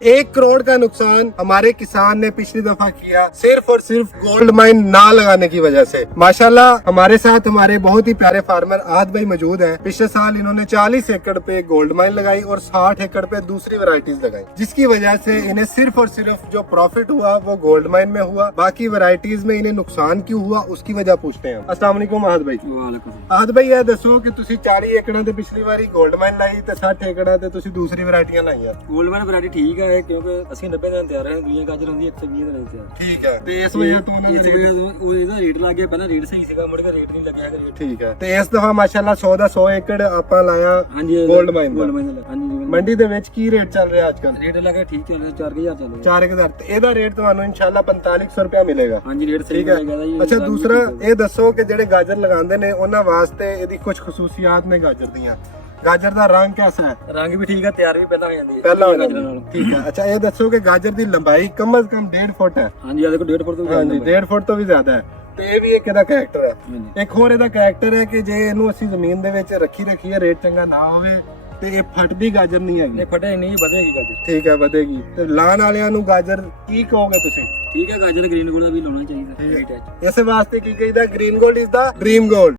1 करोड़ का नुकसान हमारे किसान ने पिछली दफा किया सिर्फ और सिर्फ गोल्ड माइन ना लगाने की वजह से। माशाल्लाह हमारे साथ हमारे बहुत ही प्यारे फार्मर आहद भाई मौजूद हैं। पिछले साल इन्होंने 40 एकड़ पे गोल्ड माइन लगाई और 60 एकड़ पे दूसरी वैरायटीज लगाई, जिसकी वजह से इन्हें सिर्फ और सिर्फ जो प्रॉफिट हुआ वो गोल्ड माइन में हुआ। बाकी वैरायटीज में इन्हें नुकसान क्यों हुआ उसकी वजह पूछते हैं। अस्सलाम वालेकुम आहद भाई। आहद भाई ਇਹ ਦੱਸੋ ਕਿ ਤੁਸੀਂ 40 ਏਕੜਾਂ ਤੇ ਪਿਛਲੀ ਵਾਰੀ 골ਡ ਮਾਈਨ ਲਾਈ ਤੇ 60 ਏਕੜਾਂ ਤੇ ਤੁਸੀਂ ਦੂਸਰੀ ਵੈਰਾਈਟੀਆਂ ਲਾਈਆਂ। 골ਡ ਮਾਈਨ ਵੈਰਾਈਟੀ ਠੀਕ ਹੈ ਕਿਉਂਕਿ ਅਸੀਂ 90 ਦਿਨ ਤਿਆਰ ਹੈ, ਦੁਨੀਆ ਗਾਜਰ ਹੁੰਦੀ 120 ਦਿਨ ਤਿਆਰ। ਠੀਕ ਹੈ ਤੇ ਇਸ ਵਜ੍ਹਾ ਤੋਂ ਉਹਨਾਂ ਦਾ ਉਹ ਇਹਦਾ ਰੇਟ ਲੱਗ ਗਿਆ, ਪਹਿਲਾਂ ਰੇਟ ਸਹੀ ਸੀਗਾ, ਮੁੜ ਕੇ ਰੇਟ ਨਹੀਂ ਲੱਗਿਆ ਰੇਟ। ਠੀਕ ਹੈ ਤੇ ਇਸ ਦਫਾ ਮਾਸ਼ਾਅੱਲਾ 100 ਦਾ 100 ਏਕੜ ਆਪਾਂ ਲਾਇਆ 골ਡ ਮਾਈਨ ਦਾ। ਹਾਂਜੀ ਮੰਡੀ ਦੇ ਵਿੱਚ ਕੀ ਰੇਟ ਚੱਲ ਰਿਹਾ ਅੱਜਕੱਲ? ਰੇਟ ਲੱਗਾ ਠੀਕ ਚੱਲ ਰਿਹਾ, 4000 ਚੱਲ ਰਿਹਾ। 4000 ਤੇ ਇਹਦਾ ਰੇਟ ਤੁਹਾਨੂੰ ਇਨਸ਼ਾਅੱਲਾ 4500 ਰੁਪਇਆ ਮਿਲੇਗਾ। ਹਾਂਜੀ ਰੇਟ ਸਹੀ ਮਿਲੇਗਾ ਜੀ। ਅੱਛਾ ਦੂਸਰਾ ਇਹ ਦੱਸੋ ਕਿ ਜਿਹੜੇ ਗਾਜਰ ਲਗਾਉਂਦੇ ਨੇ ਉਹਨਾਂ ਵਾਸਤੇ ਇਹਦੀ ਕੁਝ ਖਸੂਸੀਅਤ ਨੇ ਗਾਜਰ ਦੀਆਂ। ਗਾਜਰ ਦਾ ਰੰਗ ਕਿਹਦਾ ਹੈ? ਰੰਗ ਵੀ ਠੀਕ ਹੈ, ਤਿਆਰ ਵੀ ਪਹਿਲਾਂ ਹੋ ਜਾਂਦੀ ਹੈ। ਪਹਿਲਾਂ ਹੋ ਜਾਂਦੀ ਹੈ। ਠੀਕ ਹੈ। ਅੱਛਾ ਇਹ ਦੱਸੋ ਕਿ ਗਾਜਰ ਦੀ ਲੰਬਾਈ ਕਮ ਸੇ ਕਮ 1.5 ਫੁੱਟ ਹੈ। ਹਾਂਜੀ ਆ ਦੇਖੋ 1.5 ਫੁੱਟ ਤੋਂ ਵੀ ਹਾਂਜੀ 1.5 ਫੁੱਟ ਤੋਂ ਵੀ ਜ਼ਿਆਦਾ ਹੈ। ਤੇ ਇਹ ਵੀ ਇੱਕ ਇਹਦਾ ਕੈਰੈਕਟਰ ਹੈ। ਇੱਕ ਹੋਰ ਇਹਦਾ ਕੈਰੈਕਟਰ ਹੈ ਕਿ ਜੇ ਇਹਨੂੰ ਅਸੀਂ ਜ਼ਮੀਨ ਦੇ ਵਿੱਚ ਰੱਖੀਏ ਰੇਟ ਚੰਗਾ ਨਾ ਹੋਵੇ ਤੇ ਇਹ ਫਟਦੀ ਗਾਜਰ ਨਹੀਂ ਹੈਗੀ। ਇਹ ਫਟੇ ਨਹੀਂ ਵਧੇਗੀ ਗਾਜਰ। ਠੀਕ ਹੈ ਵਧੇਗੀ। ਤੇ ਲਾਣ ਵਾਲਿਆਂ ਨੂੰ ਗਾਜਰ ਕੀ ਕਹੋਗੇ ਤੁਸੀਂ? ਠੀਕ ਹੈ ਗਾਜਰ ਗ੍ਰੀਨ ਗੋਲਡ ਦਾ ਵੀ ਲਾਉਣਾ ਚਾਹੀਦਾ। ਇਸੇ ਵਾਸਤੇ ਕੀ ਕਹੀਦਾ green gold is the dream gold.